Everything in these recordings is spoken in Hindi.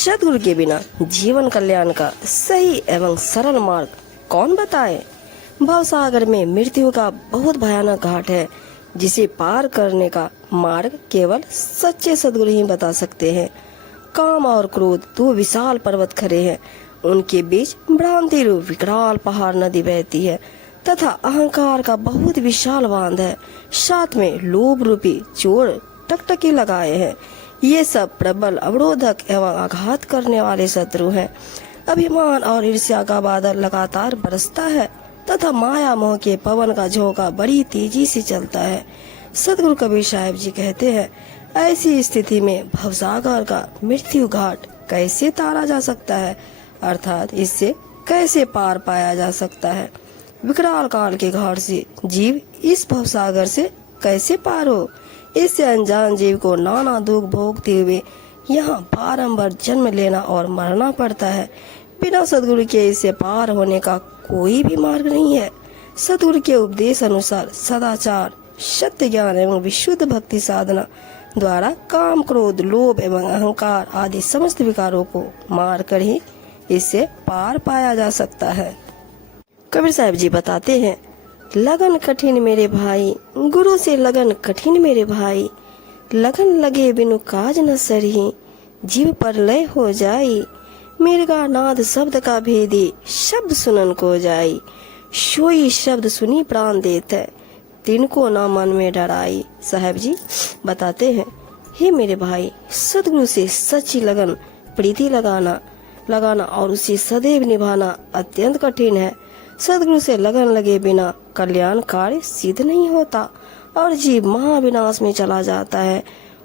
सद्गुरु के बिना जीवन कल्याण का सही एवं सरल मार्ग कौन बताए। भवसागर में मृत्यु का बहुत भयानक घाट है, जिसे पार करने का मार्ग केवल सच्चे सद्गुरु ही बता सकते हैं। काम और क्रोध दो विशाल पर्वत खड़े हैं, उनके बीच भ्रांति रूप विकराल पहाड़ नदी बहती है तथा अहंकार का बहुत विशाल बांध है। साथ में लोभ रूपी चोर टकटकी लगाए हैं। ये सब प्रबल अवरोधक एवं आघात करने वाले शत्रु हैं। अभिमान और ईर्ष्या का बादल लगातार बरसता है तथा माया मोह के पवन का झोंका बड़ी तेजी से चलता है। सदगुरु कबीर साहब जी कहते हैं, ऐसी स्थिति में भवसागर का मृत्यु घाट कैसे तारा जा सकता है, अर्थात इससे कैसे पार पाया जा सकता है। विकराल काल के घाट से जीव इस भवसागर से कैसे पार हो। इससे अनजान जीव को नाना दुख भोगते हुए यहाँ बारंबार जन्म लेना और मरना पड़ता है। बिना सदगुरु के इससे पार होने का कोई भी मार्ग नहीं है। सदगुरु के उपदेश अनुसार सदाचार, सत्य ज्ञान एवं विशुद्ध भक्ति साधना द्वारा काम, क्रोध, लोभ एवं अहंकार आदि समस्त विकारों को मार कर ही इससे पार पाया जा सकता है। कबीर साहब जी बताते हैं, लगन कठिन मेरे भाई, गुरु से लगन कठिन मेरे भाई। लगन लगे बिनु काज न सरही, जीव पर लय हो जाई। मिर्गा नाद शब्द का भेदी, शब्द सुनन को जाई। सोई शब्द सुनी प्राण देते, तिनको ना मन में डराई। साहब जी बताते हैं, हे मेरे भाई, सदगुरु से सच्ची लगन प्रीति लगाना और उसे सदैव निभाना अत्यंत कठिन है। सदगुरु से लगन लगे बिना कल्याण कार्य सिद्ध नहीं होता और जीव महाविनाश में चला जाता है।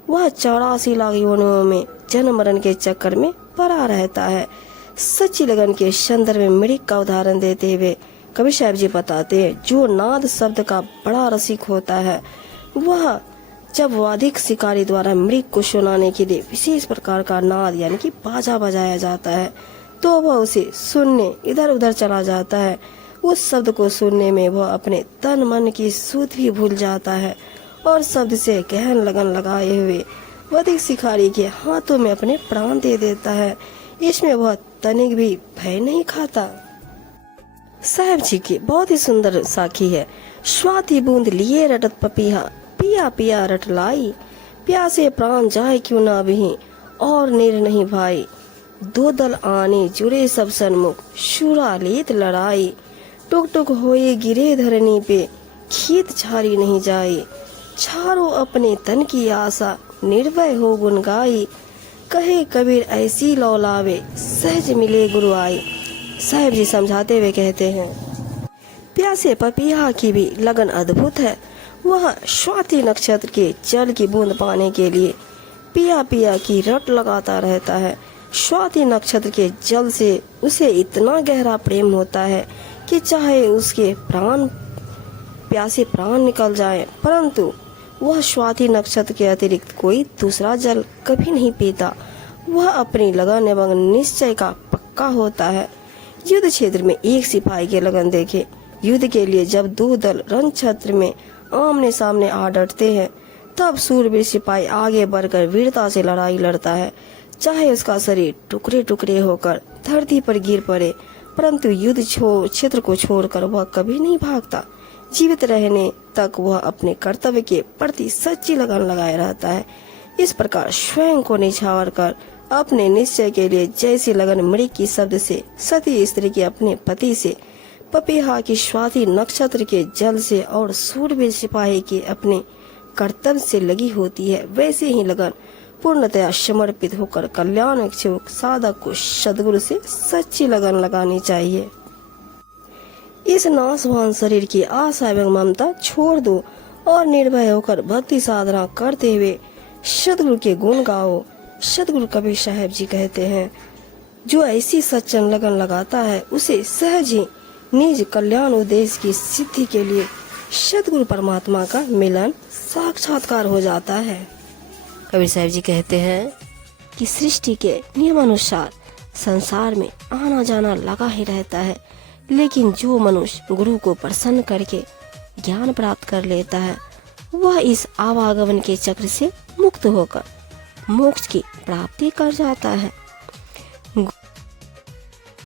वह 84 लाख योनियों में जन्म मरण के चक्कर में पड़ा रहता है। सच्ची लगन के संदर्भ में मृग का उदाहरण देते हुए कबीर साहब जी बताते हैं, जो नाद शब्द का बड़ा रसिक होता है, वह जब वादिक शिकारी द्वारा मृग को सुनाने के लिए विशेष प्रकार का नाद यानी कि बाजा बजाया जाता है, तो वह उसे सुनने इधर उधर चला जाता है। उस शब्द को सुनने में वह अपने तन मन की सुध भी भूल जाता है और शब्द से गहन लगन लगाए हुए वादिक शिकारी के हाथों में अपने प्राण दे देता है। इसमें वह तनिक भी भय नहीं खाता। साहब जी की बहुत ही सुंदर साखी है। स्वाति बूंद लिए रटत पपीहा, पिया पिया रट लाई। प्यासे प्राण जाए क्यों ना बही, और निर नहीं भाई। दो दल आने जुड़े सब सन्मुख, शूरा लेत लड़ाई। टुक टुक होए गिरे धरनी पे, खेत छारी नहीं जाए। छारो अपने तन की आशा, निर्भय हो गुन गाई। कहे कबीर ऐसी लौलावे, सहज मिले गुरु आई। साहब जी समझाते हुए कहते हैं, प्यासे पपीहा की भी लगन अद्भुत है। वह स्वाति नक्षत्र के जल की बूंद पाने के लिए पिया पिया की रट लगाता रहता है। स्वाति नक्षत्र के जल से उसे इतना गहरा प्रेम होता है कि चाहे उसके प्यासे प्राण निकल जाए, परंतु वह स्वाति नक्षत्र के अतिरिक्त कोई दूसरा जल कभी नहीं पीता। वह अपनी लगन एवं निश्चय का पक्का होता है। युद्ध क्षेत्र में एक सिपाही के लगन देखे। युद्ध के लिए जब दो दल रण क्षेत्र में आमने सामने आ डटते हैं, तब सूरवीर सिपाही आगे बढ़कर वीरता से लड़ाई लड़ता है। चाहे उसका शरीर टुकड़े टुकड़े होकर धरती पर गिर पड़े, परंतु युद्ध क्षेत्र को छोड़कर वह कभी नहीं भागता। जीवित रहने तक वह अपने कर्तव्य के प्रति सच्ची लगन लगाए रहता है। इस प्रकार स्वयं को निछावर कर अपने निश्चय के लिए जैसी लगन मृग की शब्द से, सती स्त्री के अपने पति से, पपीहा की स्वाति नक्षत्र के जल से और सूरवीर सिपाही के अपने कर्तव्य से लगी होती है, वैसे ही लगन पूर्णतया समर्पित होकर कल्याण इच्छुक साधक को सद्गुरु से सच्ची लगन लगानी चाहिए। इस नाशवान शरीर की आशा एवं ममता छोड़ दो और निर्भय होकर भक्ति साधना करते हुए सद्गुरु के गुण गाओ। सद्गुरु कबीर साहब जी कहते हैं, जो ऐसी सच्चन लगन लगाता है उसे सहज ही निज कल्याण उद्देश्य की सिद्धि के लिए सद्गुरु परमात्मा का मिलन साक्षात्कार हो जाता है। कबीर साहब जी कहते हैं कि सृष्टि के नियमानुसार संसार में आना जाना लगा ही रहता है, लेकिन जो मनुष्य गुरु को प्रसन्न करके ज्ञान प्राप्त कर लेता है, वह इस आवागमन के चक्र से मुक्त होकर मोक्ष की प्राप्ति कर जाता है। गु-